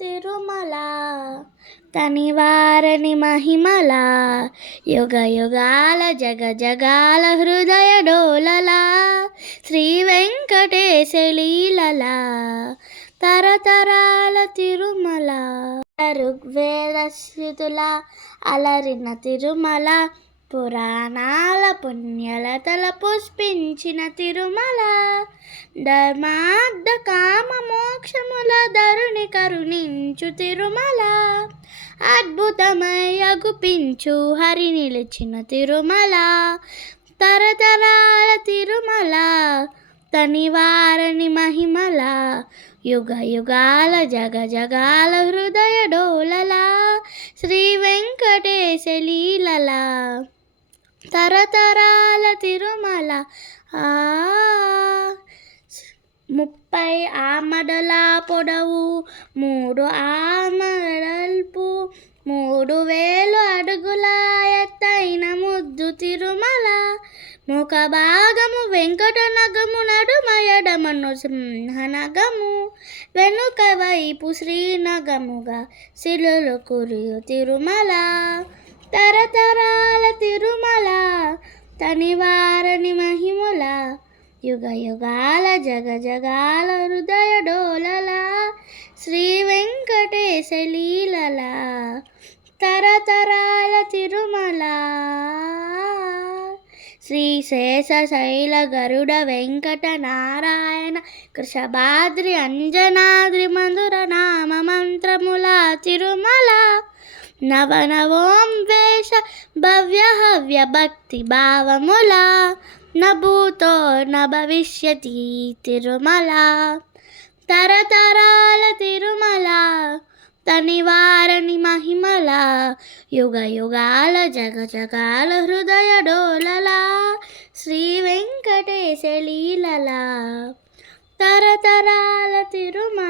తిరుమల తనివారని మహిమల యుగ యుగాల జగ జగాల హృదయ డోలలా శ్రీ వెంకటేశ లీలల తరతరాల తిరుమల ఋగ్వేద స్థితుల అలరిన తిరుమల పురాణాల పుణ్యలతల పుష్పించిన తిరుమల ధర్మార్థ కామ మోక్షముల ధరుని కరుణించు తిరుమల అద్భుతమై అగుపించు హరి నిలిచిన తిరుమల తరతరాల తిరుమల తనివారని మహిమల యుగ యుగాల జగ జగాల హృదయ డోలలా శ్రీ వెంకటేశ లీలల తరతరాల తిరుమల 30 ఆమడల పొడవు 3 ఆమడల్పు 3000 అడుగుల ఎత్తైన ముద్దు తిరుమల ముఖ భాగము వెంకట నగము నడుమ ఎడమను సింహనగము వెనుక వైపు శ్రీనగముగా శిలులు కురియు తిరుమల తరతరాల తిరుమల తనివారని మహిమల యుగ యుగాల జగ జగాల హృదయ డోలల శ్రీ వెంకటేశ లీలల తరతరాల తిరుమల శ్రీ శేషశైల గరుడ వెంకట నారాయణ కృషభాద్రి అంజనాద్రి మధుర నామ మంత్రముల తిరుమల నవనవోం వేష భవ్య హవ్య భక్తి భావముల నభూతో న భవిష్యతి తిరుమల తరతరాల తిరుమల తనివారని మహిమల యుగ యుగాల జగ జగాల హృదయ డోలలా శ్రీ వెంకటేశ లీలల తరతరాల తిరుమల.